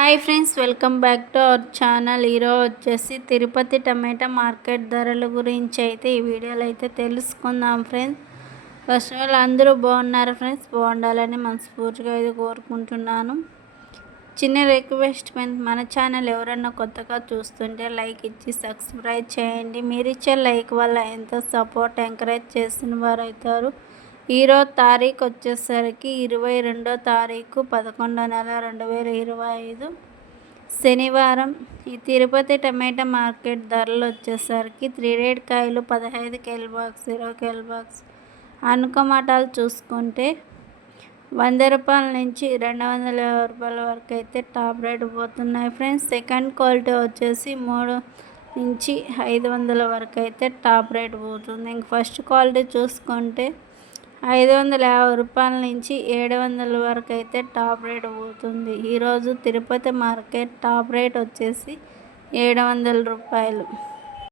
Hi friends welcome back to our channel. ఈరోజు వచ్చేసి తిరుపతి టమాటా market ధరల గురించి అయితే ఈ వీడియోలో అయితే తెలుసుకుందాం ఫ్రెండ్స్. ఫస్ట్ ఆఫ్ ఆల్ అందరూ బాగున్నారు ఫ్రెండ్స్? బాగుండాలని మనస్ఫూర్తిగా అయితే కోరుకుంటున్నాను. చిన్న రిక్వెస్ట్ మన ఛానల్ ఎవరన్నా కొత్తగా చూస్తుంటే లైక్ ఇచ్చి సబ్స్క్రైబ్ చేయండి. మీరు ఇచ్చే లైక్ వల్ల ఎంతో సపోర్ట్ ఎంకరేజ్ చేసిన వారు అవుతారు. ఈరోజు తారీఖు వచ్చేసరికి ఇరవై రెండో తారీఖు పదకొండో నెల రెండు వేల ఇరవై ఐదు. శనివారం ఈ తిరుపతి టమాటా మార్కెట్ ధరలు వచ్చేసరికి త్రీ రేట్ కాయలు పదహైదు కేల్ బాక్స్ ఇరవై కేల్ బాక్స్ అనుకమాటాలు చూసుకుంటే వంద రూపాయల నుంచి రెండు వందల రూపాయల వరకు అయితే టాప్ రేట్ పోతున్నాయి ఫ్రెండ్స్. సెకండ్ క్వాలిటీ వచ్చేసి మూడు నుంచి ఐదు వందల వరకు అయితే టాప్ రేట్ పోతుంది. ఇంక ఫస్ట్ క్వాలిటీ చూసుకుంటే ఐదు వందల యాభై రూపాయల నుంచి ఏడు వందల వరకు అయితే టాప్ రేట్ పోతుంది. ఈరోజు తిరుపతి మార్కెట్ టాప్ రేట్ వచ్చేసి ఏడు వందల రూపాయలు.